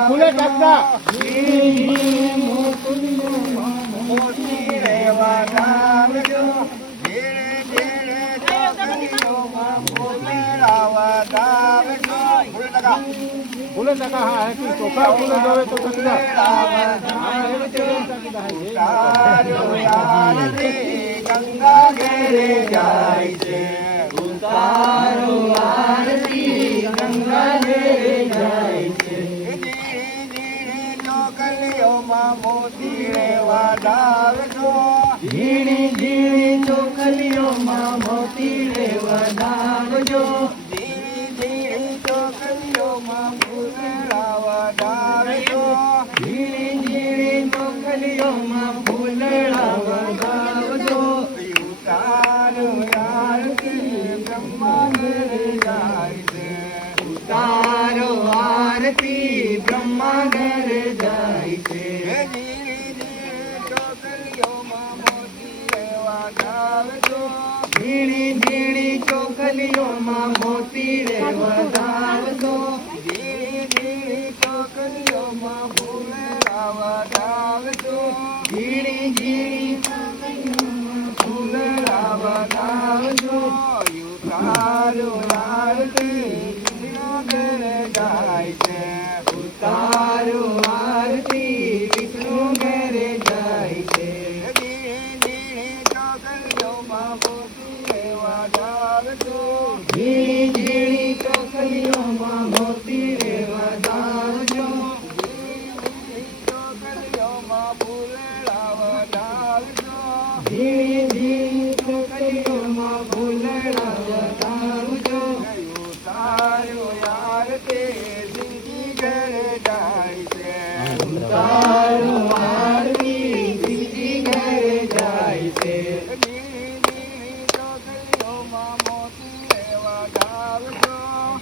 ફૂલે કાપતા फूले टका हाँ है कि चोखा फूले जावे तो टका गंगा घेरे जाय छे उतारो आरती गंगा घेरे जाय छे ચોકલીઓમાં મોતી રેવા ડાવજો ઝીણી ઝીણી ચોકલીઓમાં મોતી રેવા ડાવજો ઝીણી ઝીણી ચોકલીઓમાં ફૂલડાવા ડાવજો ઝીણી ઝીણી ચોકલીઓમાં ફૂલડાવા ડાવજો ઉતારો આરતી બ્રહ્મા ઘરે જાય છે ઉતારો આરતી બ્રહ્મા ઘરે જાય છે ઝીણી ઝીણી ચોકલીઓમાં મોતી રે વધાવજો ઝીણી ઝીણી ચોકલીઓમાં ફૂલડાવા ડાવજો ઝીણી ઝીણી ચોકલીઓમાં ફૂલડાવા ડાવજો ઉતારો આરતી ઘરે જાય છે ઉતારો આરતી વિષ્ણુ ઘરે જાય છે ઝીણી ઝીણી ચોકલીઓમાં મોતી રેવા ડાવજો ઝીણી ઝીણી ચોકલીઓમાં ફૂલડાવા ડાવજો ઉતારો આરતી સિંધી ઘરે જાય છે ઉતારો આરતી સિંધી ઘરે જાય છે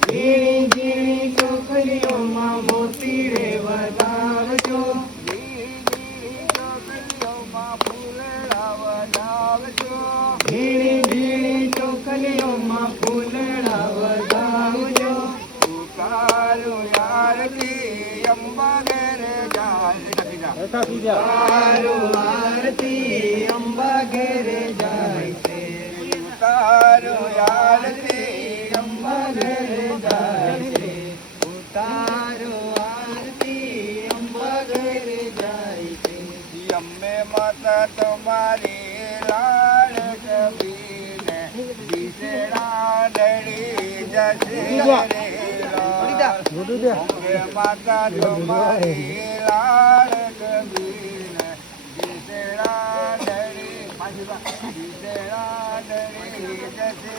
ઝીણી ઝીણી ચોકલીઓમાં મોતી રે વધાવજો ઝીણી ઝીણી ચોકલીઓમાં ફૂલડા વધાવજો ઉતારો આરતી અંબા ઘરે જાય ઉતારો આરતી અંબા ઘરે જાય છે ઉતારો આરતી અંબા ઘરે જાય છે ઉતારો આરતી અંબા ઘરે જાય છે અમે માતા તમારી લાડ કબીને બિસડા ડળી જશે રે માતા તમારી લાડ કબીને બિસડા ડળી બિસડા ડળી જશે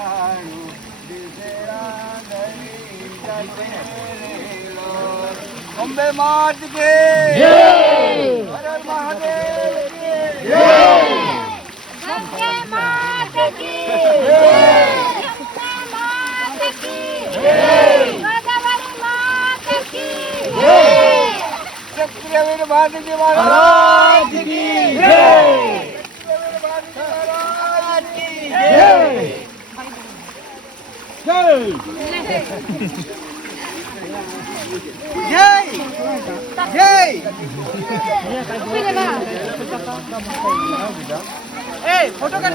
પાડું બિસડા ડળી જશે અંબે માત કે જય હર મહાદેવ કે જય અંબે માત કી જય અંબે માત કી જય ગોદાવરી માત કી જય સત્યવીર ભારતી મહારાજ કી જય સત્યવીર ભારતી મહારાજ કી જય જય જય જય फोटो काढ